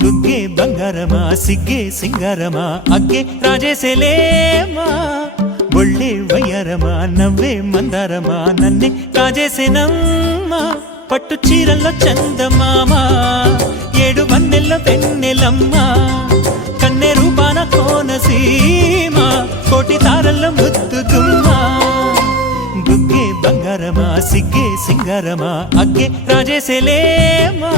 బుగ్గే బంగారమా సిగ్గే సింగారమా అగ్గే రాజేసేలేమా ఒళ్ళే వయ్యారమా నవ్వే మందారమా నన్నే కాజేసేనమ్మా పట్టు చీరల్లో చందమామా ఏడు వన్నెల్లో వెన్నెలమ్మా కన్నె రూపాన కోనసీమ కోటి తారల్లో ముద్దుగుమ్మా బుగ్గే బంగారమా సిగ్గే సింగారమా అగ్గే రాజేసేలేమా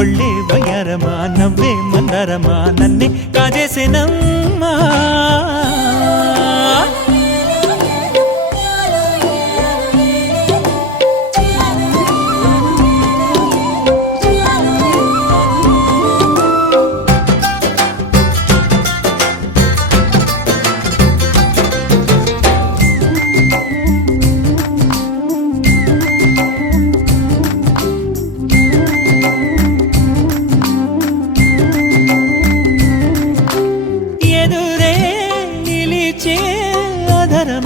ఒళ్ళే వయ్యారమా నవ్వే మందారమా నన్నే కాజేసేనమ్మా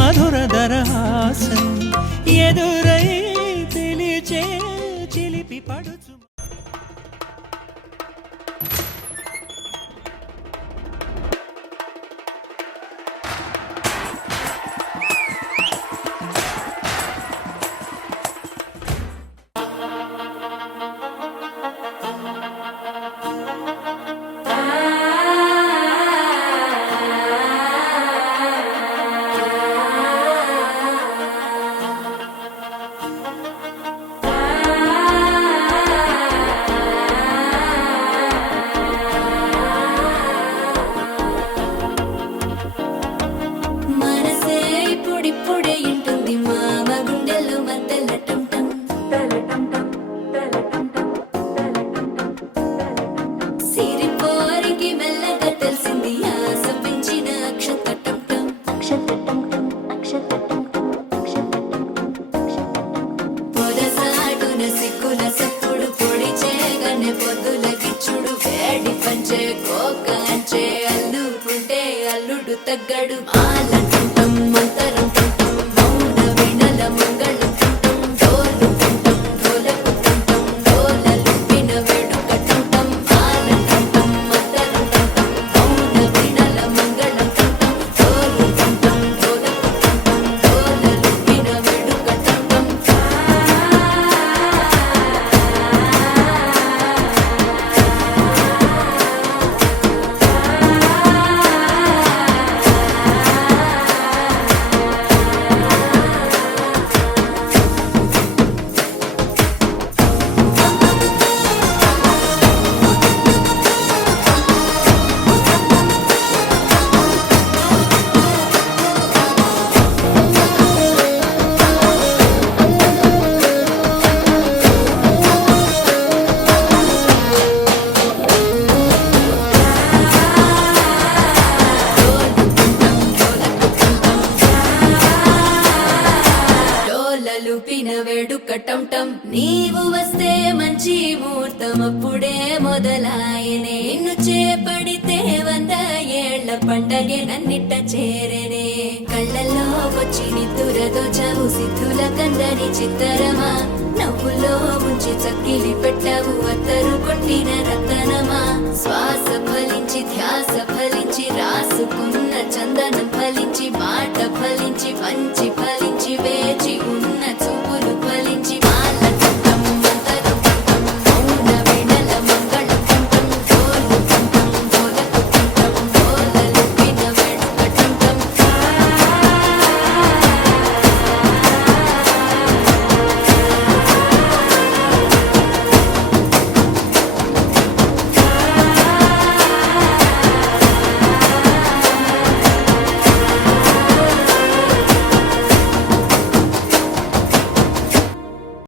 మధురధరహాసం ఎదురై తెలిచే చిలిపి పడుచు అల్లుడు తగ్గడు ఆలంటుంటం మంతరం టుంటం మౌన వినల మంగళం టుంటం డోలు టుంటం డోలకు టుంటం డోలలు విన వేడుక టుంటం ఆలంటుంటం మంతరం టుంటం మౌన వినల మంగళం టుంటం డోలు టుంటం డోలకు టుంటం డోలలు విన వేడుక టుంటం వేడుకటంటం నీవు వస్తే మంచి ముహూర్తం అప్పుడే మొదలాయనే నిన్ను చేపడితే 100 ఏళ్ల పండగే నన్నిట్ట చేరనే కళ్ళల్లో వచ్చి నిద్దురతో చవు సిద్ధుల కందని చిత్తరమా నవ్వులో ఉంచి చక్కిలి పెట్టవు అత్తరు కొట్టిన రతనమా శ్వాస ఫలించి ధ్యాస ఫలించి రాసుకున్న చందనం ఫలించి మాట ఫలించి మంచి ఫలి